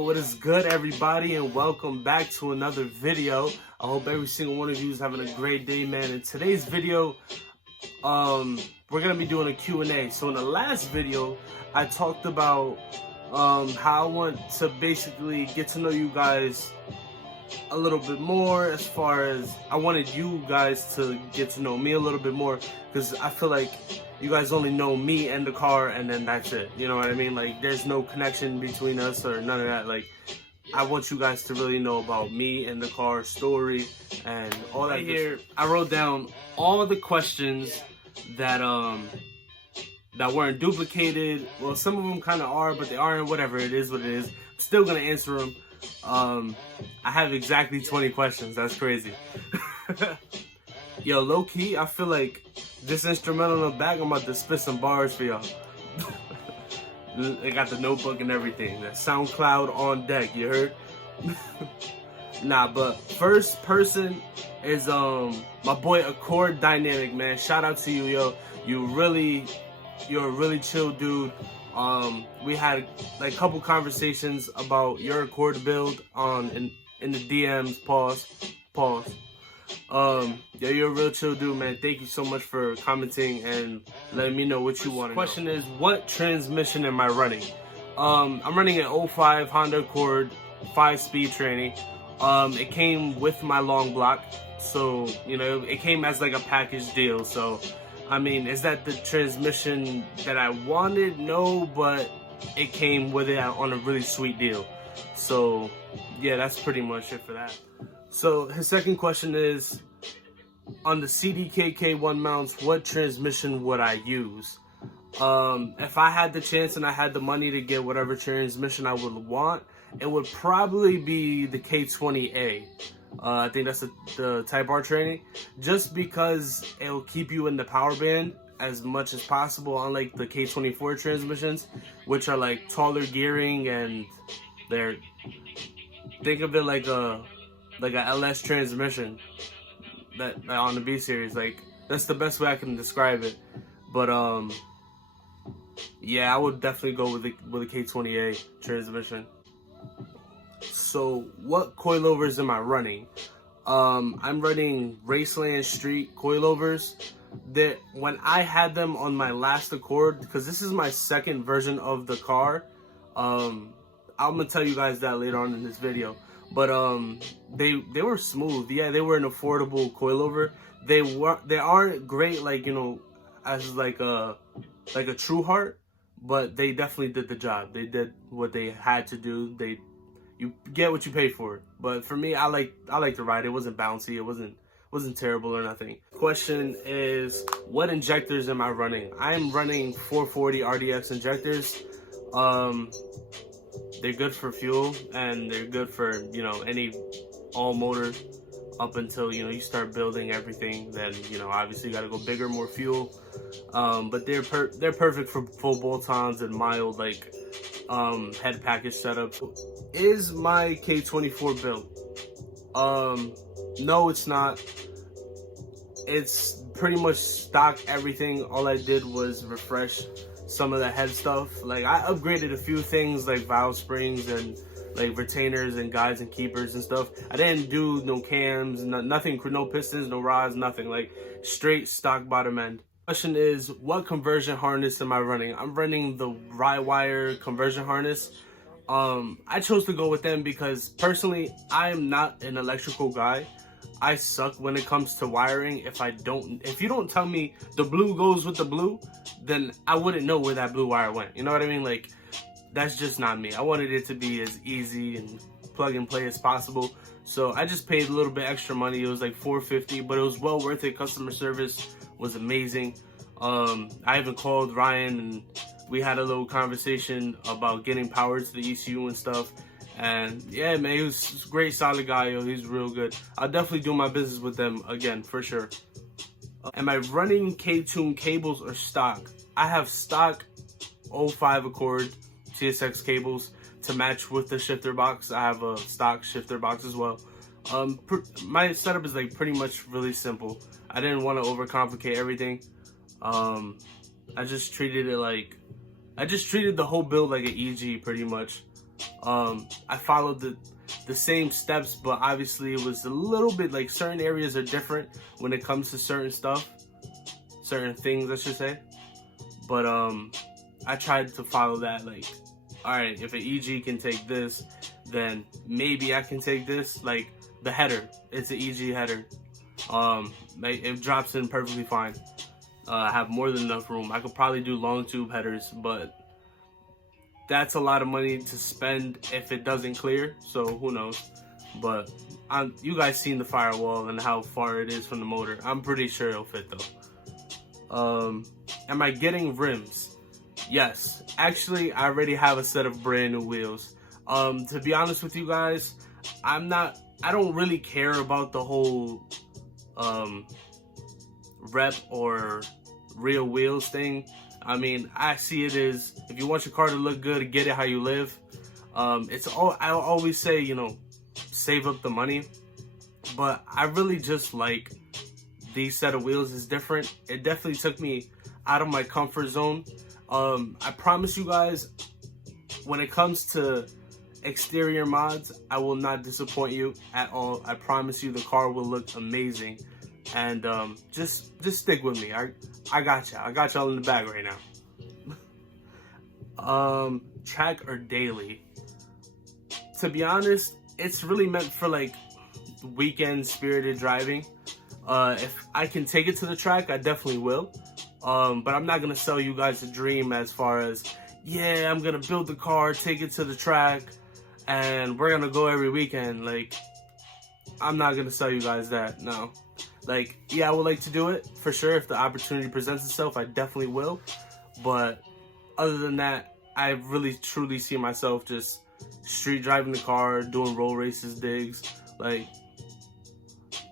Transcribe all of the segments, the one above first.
What is good, everybody, and welcome back to another video. I hope every single one of you is having a great day, man. In today's video, we're gonna be doing a Q&A. So in the last video, I talked about how I want to basically get to know you guys a little bit more, as far as I wanted you guys to get to know me a little bit more, because I feel like you guys only know me and the car, and then that's it. You know what I mean? Like, there's no connection between us or none of that. Like, I want you guys to really know about me and the car story and all that. Right here, I wrote down all the questions that that weren't duplicated. Well, some of them kind of are, but they aren't. Whatever, it is what it is. I'm still gonna answer them. I have exactly 20 questions. That's crazy. Yo, low key, I feel like this instrumental in the back, I'm about to spit some bars for y'all. They got the notebook and everything. That SoundCloud on deck, you heard? Nah, but first person is my boy Accord Dynamic, man. Shout out to you, yo. You're a really chill dude. We had like a couple conversations about your Accord build in the DMs. Pause. Yeah, you're a real chill dude, man. Thank you so much for commenting and letting me know what you want to know. Question is, what transmission am I running? I'm running an 05 Honda Accord 5-speed tranny. It came with my long block, so you know it came as like a package deal. So I mean, is that the transmission that I wanted? No, but it came with it on a really sweet deal. So yeah, that's pretty much it for that. So his second question is, on the CDK-K1 mounts, what transmission would I use? If I had the chance and I had the money to get whatever transmission I would want, it would probably be the K20A. I think that's the Type R tranny, just because it'll keep you in the power band as much as possible, unlike the K24 transmissions, which are like taller gearing, and think of it like a LS transmission that on the B series. Like, that's the best way I can describe it. But yeah, I would definitely go with the K20A transmission. So what coilovers am I running? I'm running Raceland Street coilovers. That when I had them on my last Accord, because this is my second version of the car, I'm gonna tell you guys that later on in this video. But they were smooth. Yeah, they were an affordable coilover. They aren't great, like, you know, as like a True Heart, but they definitely did the job. They did what they had to do. You get what you pay for. But for me, I like the ride. It wasn't bouncy. It wasn't terrible or nothing. Question is, what injectors am I running? I am running 440 RDX injectors. They're good for fuel, and they're good for, you know, any all motor up until, you know, you start building everything. Then, you know, obviously you got to go bigger, more fuel. But they're perfect for full bolt-ons and mild, like, head package setup. Is my K24 built? No, it's not. It's pretty much stock everything. All I did was refresh some of the head stuff. Like, I upgraded a few things like valve springs and like retainers and guides and keepers and stuff. I didn't do no cams, nothing, no pistons, no rods, nothing. Like, straight stock bottom end. Question is, what conversion harness am I running? I'm running the Rywire conversion harness. I chose to go with them because personally, I'm not an electrical guy. I suck when it comes to wiring. If you don't tell me the blue goes with the blue, then I wouldn't know where that blue wire went. You know what I mean? Like, that's just not me. I wanted it to be as easy and plug and play as possible. So I just paid a little bit extra money. It was like $450, but it was well worth it. Customer service was amazing. I even called Ryan and we had a little conversation about getting power to the ECU and stuff. And yeah, man, he was a great, solid guy, yo. He's real good. I'll definitely do my business with them again, for sure. Am I running K-Tune cables or stock? I have stock 05 Accord TSX cables to match with the shifter box. I have a stock shifter box as well. My setup is like pretty much really simple. I didn't want to overcomplicate everything. I just treated the whole build like an EG pretty much. I followed the same steps, but obviously it was a little bit like certain areas are different when it comes to certain stuff, certain things I should say. But I tried to follow that, like, all right, if an EG can take this, then maybe I can take this. Like the header, it's an EG header. It drops in perfectly fine. I have more than enough room. I could probably do long tube headers, but that's a lot of money to spend if it doesn't clear, so who knows. But you guys seen the firewall and how far it is from the motor. I'm pretty sure it'll fit though. Am I getting rims? Yes, actually I already have a set of brand new wheels. To be honest with you guys, I don't really care about the whole rep or real wheels thing. I mean, I see it as, if you want your car to look good, get it how you live. I always say, you know, save up the money, but I really just like these set of wheels is different. It definitely took me out of my comfort zone. I promise you guys, when it comes to exterior mods, I will not disappoint you at all. I promise you the car will look amazing. And just stick with me. I got y'all. I got y'all in the bag right now. Track or daily? To be honest, it's really meant for like weekend spirited driving. If I can take it to the track, I definitely will. But I'm not gonna sell you guys a dream as far as, yeah, I'm gonna build the car, take it to the track, and we're gonna go every weekend. Like, I'm not gonna sell you guys that, no. Like, yeah, I would like to do it for sure. If the opportunity presents itself, I definitely will. But other than that, I really truly see myself just street driving the car, doing roll races, digs. Like,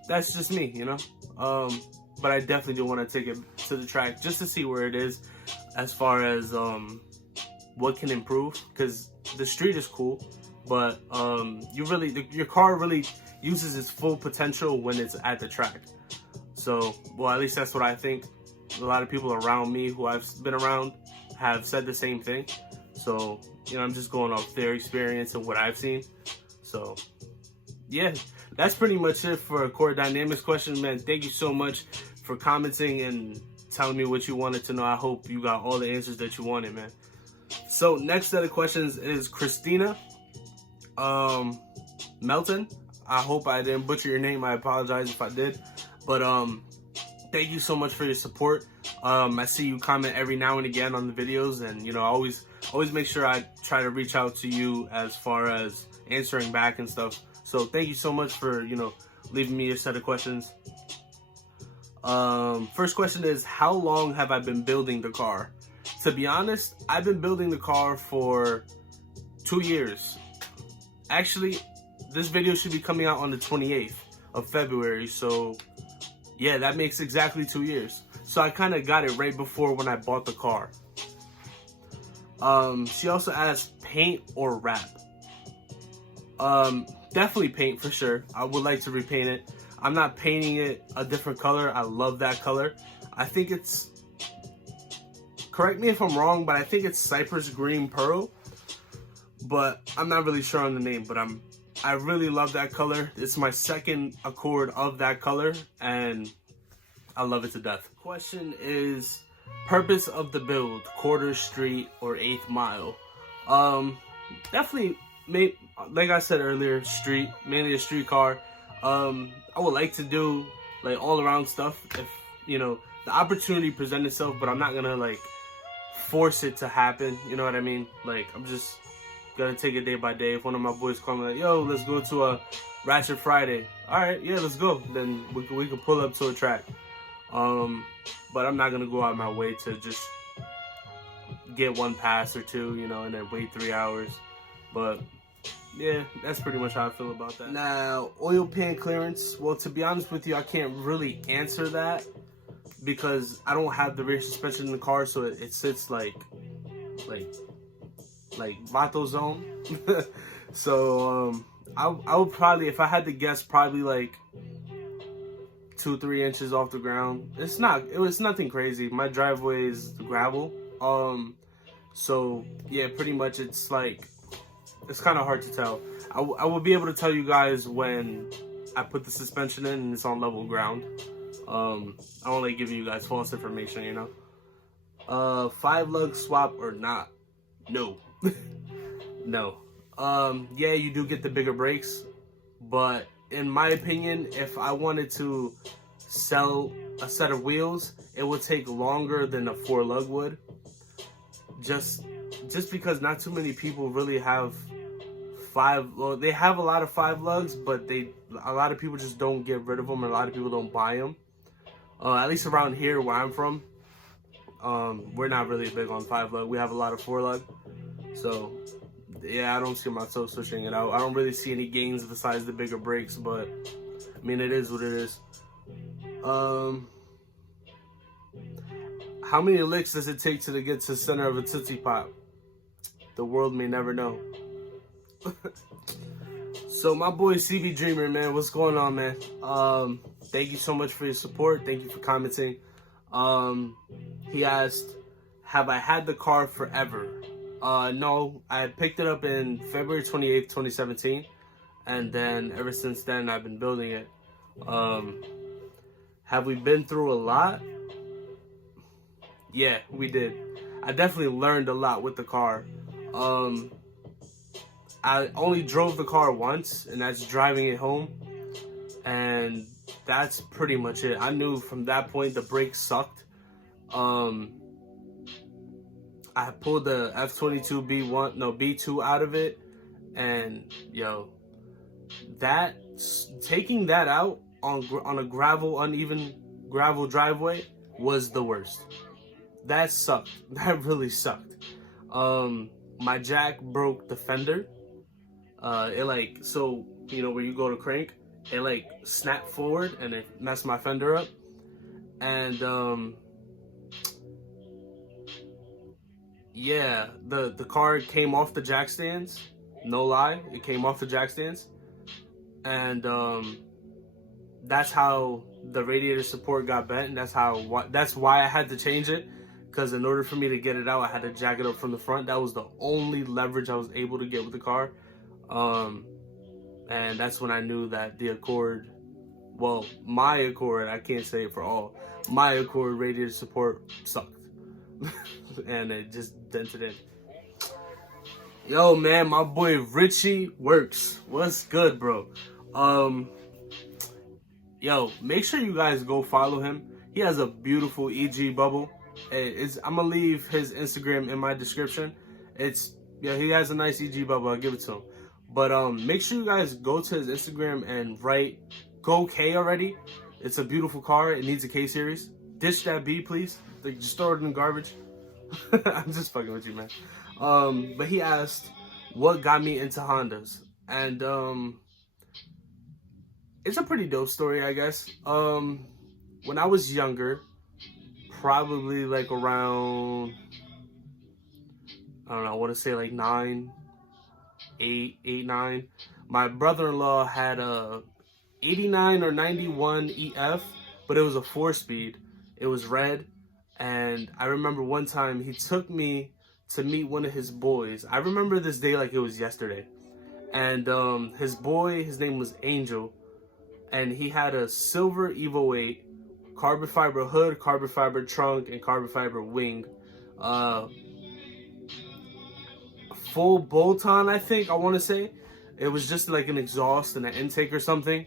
that's just me, you know? But I definitely do want to take it to the track just to see where it is as far as what can improve. Because the street is cool, but your car really uses its full potential when it's at the track. So, well, at least that's what I think. A lot of people around me who I've been around have said the same thing. So, you know, I'm just going off their experience and what I've seen. So, yeah, that's pretty much it for a Core Dynamics question, man. Thank you so much for commenting and telling me what you wanted to know. I hope you got all the answers that you wanted, man. So, next set of questions is Christina Melton. I hope I didn't butcher your name. I apologize if I did. But thank you so much for your support. I see you comment every now and again on the videos, and you know, I always make sure I try to reach out to you as far as answering back and stuff. So thank you so much for, you know, leaving me a set of questions. First question is, how long have I been building the car? To be honest, I've been building the car for 2 years. Actually, this video should be coming out on the 28th of February, so yeah, that makes exactly 2 years. So I kind of got it right before when I bought the car. She also asked, paint or wrap? Definitely paint for sure. I would like to repaint it. I'm not painting it a different color. I love that color. I think it's, correct me if I'm wrong, but I think it's Cypress Green Pearl. But I'm not really sure on the name, but I really love that color. It's my second Accord of that color, and I love it to death. Question is, purpose of the build, quarter, street, or 8th mile? Definitely, like I said earlier, street, mainly a street car. I would like to do like all around stuff if, you know, the opportunity presents itself, but I'm not gonna like force it to happen, you know what I mean? Like, I'm just gonna take it day by day. If one of my boys call me like, yo, let's go to a Ratchet Friday, all right, yeah, let's go, then we can pull up to a track. But I'm not gonna go out of my way to just get one pass or two, you know, and then wait 3 hours. But yeah, that's pretty much how I feel about that. Now, oil pan clearance, well, to be honest with you, I can't really answer that because I don't have the rear suspension in the car, so it sits like Vato zone. So I would probably, if I had to guess, probably like 2-3 inches off the ground. It was nothing crazy. My driveway is gravel. So yeah, pretty much it's like it's kind of hard to tell. I will be able to tell you guys when I put the suspension in and it's on level ground. I don't like giving you guys false information, you know. 5 lug swap or not? No. No. Yeah, you do get the bigger brakes, but in my opinion, if I wanted to sell a set of wheels, it would take longer than a 4 lug would. Just because not too many people really have 5. Well, they have a lot of 5 lugs, but a lot of people just don't get rid of them, and a lot of people don't buy them. At least around here where I'm from, we're not really big on 5 lug. We have a lot of 4 lug, so yeah, I don't see myself switching it out. I don't really see any gains besides the bigger brakes, but I mean, it is what it is. How many licks does it take to get to the center of a Tootsie Pop? The world may never know. So my boy CV Dreamer, man, what's going on, man? Thank you so much for your support. Thank you for commenting. He asked, have I had the car forever? No, I picked it up in February 28th, 2017. And then ever since then, I've been building it. Have we been through a lot? Yeah, we did. I definitely learned a lot with the car. I only drove the car once, and that's driving it home. And that's pretty much it. I knew from that point the brakes sucked. I pulled the F22 B2 out of it, and yo, taking that out on a uneven gravel driveway was the worst. That sucked. That really sucked. My jack broke the fender. It so you know where you go to crank, it snapped forward and it messed my fender up. And yeah, the car came off the jack stands. No lie, it came off the jack stands. And that's how the radiator support got bent, and that's why I had to change it. Because in order for me to get it out, I had to jack it up from the front. That was the only leverage I was able to get with the car. And that's when I knew that the Accord, well, my Accord, I can't say it for all, my Accord radiator support sucked. And it just dented in. Yo, man, my boy Richie Works. What's good, bro? Yo, make sure you guys go follow him. He has a beautiful EG bubble. I'm gonna leave his Instagram in my description. He has a nice EG bubble. I'll give it to him. But make sure you guys go to his Instagram and write "Go K" already. It's a beautiful car. It needs a K series. Ditch that B, please. Just throw it in the garbage. I'm just fucking with you, man. But he asked, what got me into Hondas? And it's a pretty dope story, I guess. When I was younger, probably around, I don't know, I want to say 9, 8, 9. My brother-in-law had a 89 or 91 EF, but it was a 4-speed. It was red. And I remember one time he took me to meet one of his boys. I remember this day like it was yesterday. And his boy, his name was Angel. And he had a silver Evo 8, carbon fiber hood, carbon fiber trunk, and carbon fiber wing. Full bolt-on, I think, I want to say. It was just like an exhaust and an intake or something.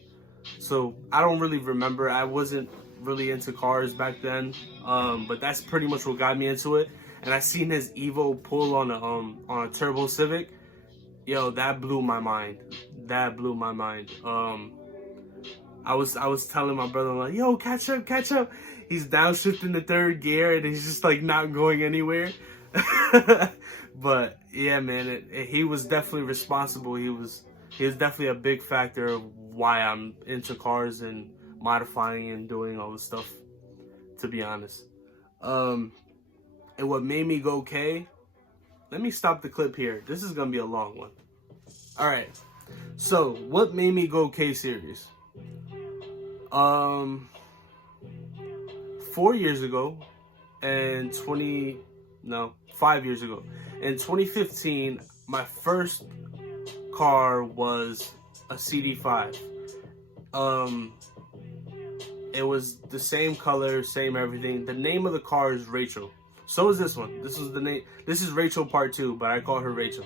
So I don't really remember. I wasn't really into cars back then, but that's pretty much what got me into it. And I seen his Evo pull on a Turbo Civic. Yo, that blew my mind. That blew my mind. I was telling my brother, like, yo, catch up. He's downshifting the 3rd gear and he's just not going anywhere. But yeah, man, he was definitely responsible. He was definitely a big factor of why I'm into cars and modifying and doing all this stuff, to be honest. And what made me go K, let me stop the clip here. This is gonna be a long one. All right, so what made me go K series? 4 years ago, and 5 years ago, in 2015, my first car was a CD5. It was the same color, same everything. The name of the car is Rachel. So is this one. This was the name. This is Rachel Part 2, but I call her Rachel.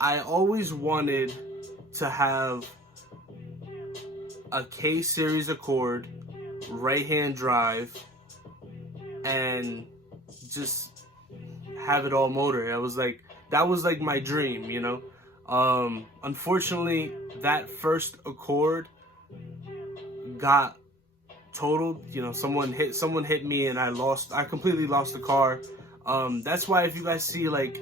I always wanted to have a K-Series Accord, right-hand drive, and just have it all motor. That was like my dream, you know. Unfortunately, that first Accord got totaled. You know, someone hit me, and I completely lost the car. That's why if you guys see like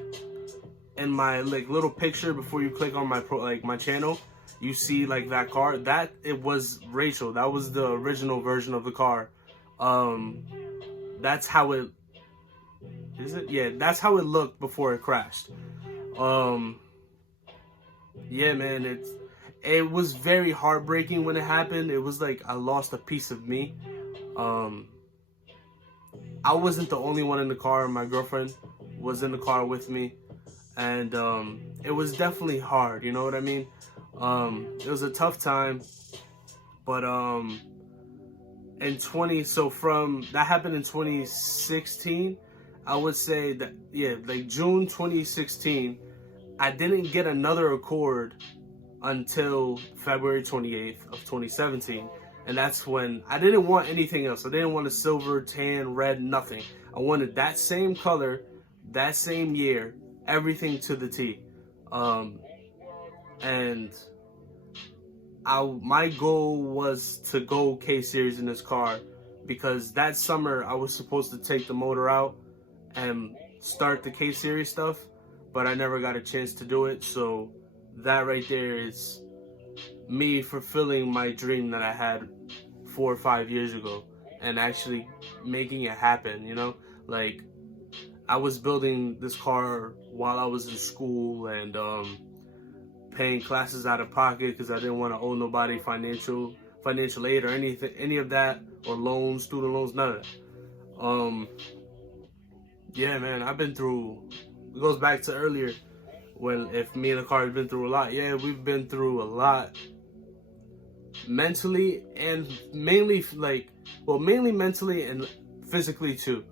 in my like little picture before you click on my channel, you see like that car, that it was Rachel. That was the original version of the car. That's how it is it? Yeah, that's how it looked before it crashed. Yeah, man, it was very heartbreaking when it happened. It was like I lost a piece of me. I wasn't the only one in the car. My girlfriend was in the car with me, and it was definitely hard. You know what I mean? It was a tough time, but that happened in 2016. I would say that, yeah, like June 2016. I didn't get another Accord until February 28th of 2017. And that's when I didn't want anything else. I didn't want a silver, tan, red, nothing. I wanted that same color, that same year, everything to the T. And my goal was to go K-Series in this car, because that summer I was supposed to take the motor out and start the K-Series stuff, but I never got a chance to do it. So that right there is me fulfilling my dream that I had 4 or 5 years ago and actually making it happen, you know? Like, I was building this car while I was in school and paying classes out of pocket because I didn't want to owe nobody financial aid or any of that, or loans, student loans, none of that. Yeah, man, I've been through. It goes back to earlier when if me and the car have been through a lot. Yeah, we've been through a lot mentally and mainly mainly mentally and physically too.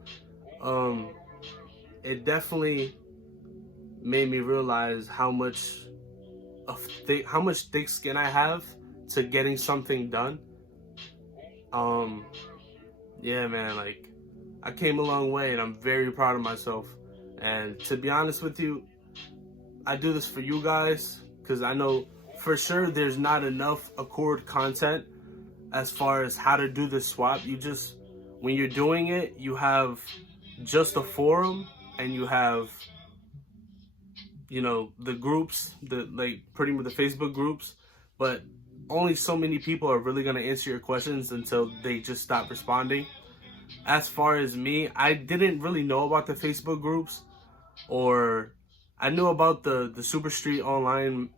It definitely made me realize how much thick skin I have to getting something done. Yeah, man, like I came a long way and I'm very proud of myself. And to be honest with you, I do this for you guys because I know for sure there's not enough Accord content as far as how to do this swap. When you're doing it, you have just a forum and you have, you know, the groups, pretty much the Facebook groups, but only so many people are really going to answer your questions until they just stop responding. As far as me, I didn't really know about the Facebook groups, or I knew about the Super Street Online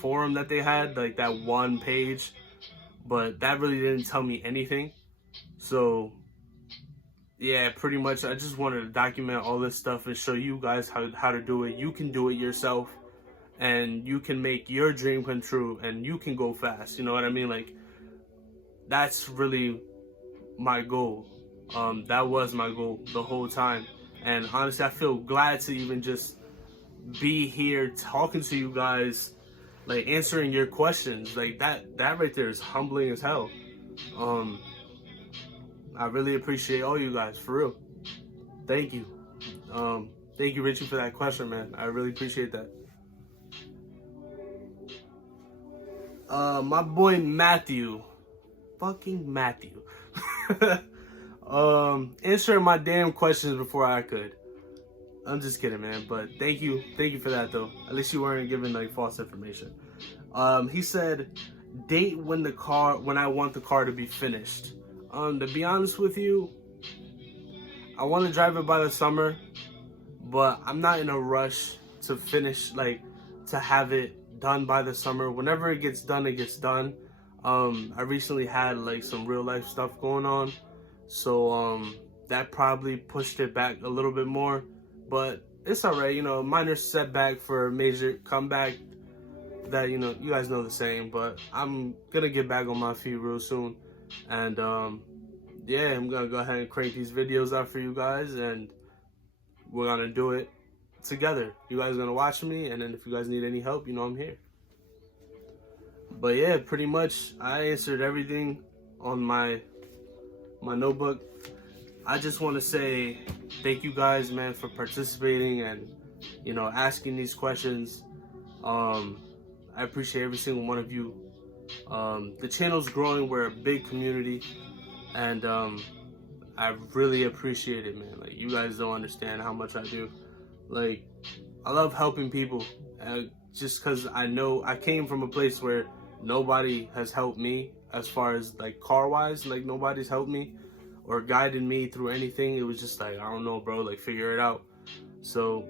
forum that they had, like that one page, but that really didn't tell me anything. So yeah, pretty much I just wanted to document all this stuff and show you guys how to do it. You can do it yourself and you can make your dream come true and you can go fast. You know what I mean? Like, that's really my goal. That was my goal the whole time. And honestly, I feel glad to even just be here talking to you guys, like answering your questions. Like that right there is humbling as hell. I really appreciate all you guys, for real. Thank you. Thank you, Richie, for that question, man. I really appreciate that. My boy Matthew. Fucking Matthew. Answering my damn questions before I could. I'm just kidding, man. But thank you for that, though. At least you weren't giving false information. He said, date when I want the car to be finished. To be honest with you, I want to drive it by the summer, but I'm not in a rush to finish, to have it done by the summer. Whenever it gets done, it gets done. I recently had some real life stuff going on, so that probably pushed it back a little bit more. But it's all right. You know, minor setback for a major comeback. That, you know, you guys know the saying, but I'm gonna get back on my feet real soon, and yeah, I'm gonna go ahead and crank these videos out for you guys, and we're gonna do it together. You guys are gonna watch me, and then if you guys need any help, you know I'm here. But yeah, pretty much I answered everything on my notebook. I just want to say thank you guys, man, for participating and, you know, asking these questions. I appreciate every single one of you. The channel's growing. We're a big community, and I really appreciate it, man. Like, you guys don't understand how much I do. Like, I love helping people, just because I know I came from a place where nobody has helped me as far as like car wise. Like, nobody's helped me or guided me through anything. It was just like, I don't know, bro, like, figure it out. So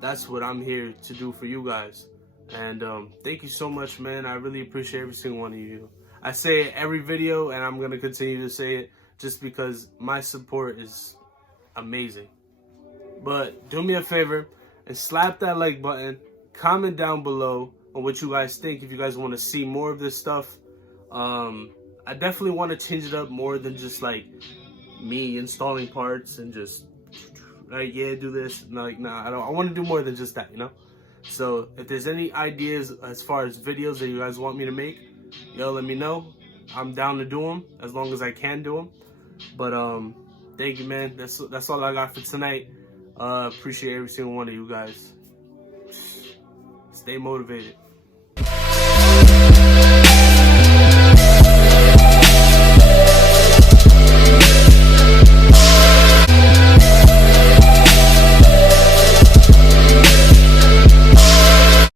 that's what I'm here to do for you guys. And thank you so much, man. I really appreciate every single one of you. I say it every video, and I'm gonna continue to say it just because my support is amazing. But do me a favor and slap that like button. Comment down below on what you guys think, if you guys want to see more of this stuff. I definitely want to change it up more than just like me installing parts and just like, yeah, do this. Like, nah, I want to do more than just that, you know. So if there's any ideas as far as videos that you guys want me to make, yo, let me know. I'm down to do them as long as I can do them. But thank you, man. That's all I got for tonight. Appreciate every single one of you guys. Stay motivated.